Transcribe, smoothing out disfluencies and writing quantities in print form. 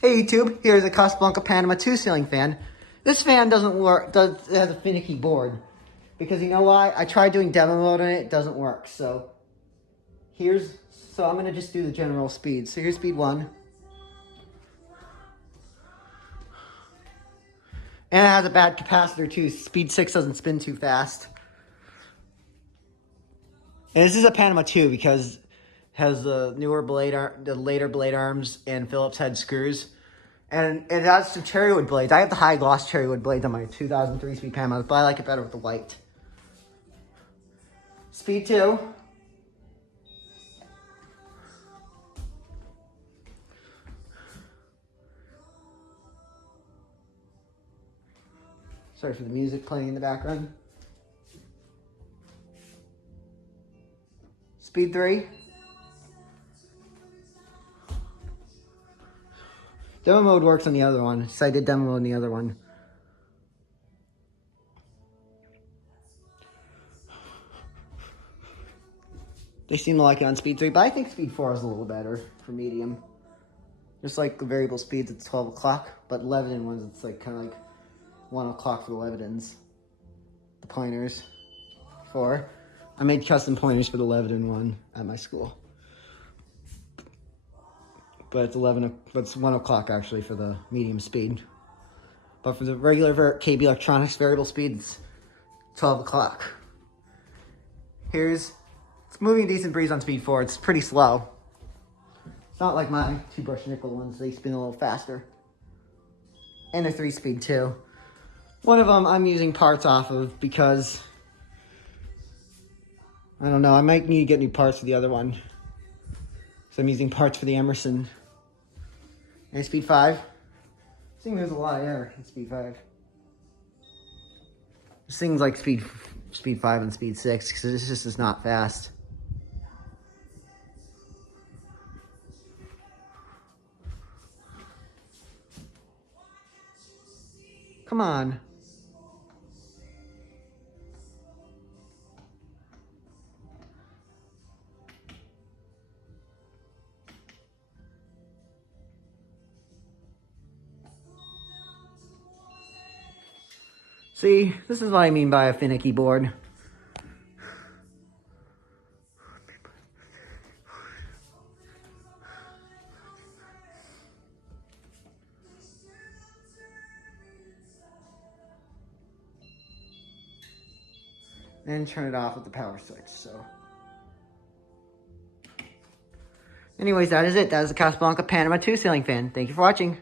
Hey YouTube, here's a Casablanca Panama 2 ceiling fan. This fan doesn't work, it has a finicky board. Because you know why? I tried doing demo mode on it, it doesn't work. So I'm gonna just do the general speed. So here's speed 1. And it has a bad capacitor too. Speed 6 doesn't spin too fast. And this is a Panama 2 because it has the later blade arms and Phillips head screws. And it has some cherrywood blades. I have the high gloss cherrywood blades on my 2003 speed Panama, but I like it better with the white. Speed 2. Sorry for the music playing in the background. Speed 3. Demo mode works on the other one, so I did demo mode on the other one. They seem to like it on speed 3, but I think speed 4 is a little better for medium. Just like the variable speeds, it's 12 o'clock, but Lebanon ones, it's like kind of like 1 o'clock for the Lebanons. The pointers. 4. I made custom pointers for the Lebanon one at my school. But it's 1 o'clock actually for the medium speed. But for the regular KB Electronics variable speed, it's 12 o'clock. It's moving a decent breeze on speed 4. It's pretty slow. It's not like my 2-brush nickel ones. They spin a little faster. And they're 3-speed too. One of them I'm using parts off of because, I don't know, I might need to get new parts for the other one. So I'm using parts for the Emerson. And speed 5. This thing moves a lot of air in speed 5. This thing's like speed 5 and speed 6 because this just is not fast. Come on. See, this is what I mean by a finicky board. And turn it off with the power switch, so. Anyways, that is it. That is the Casablanca Panama 2 ceiling fan. Thank you for watching.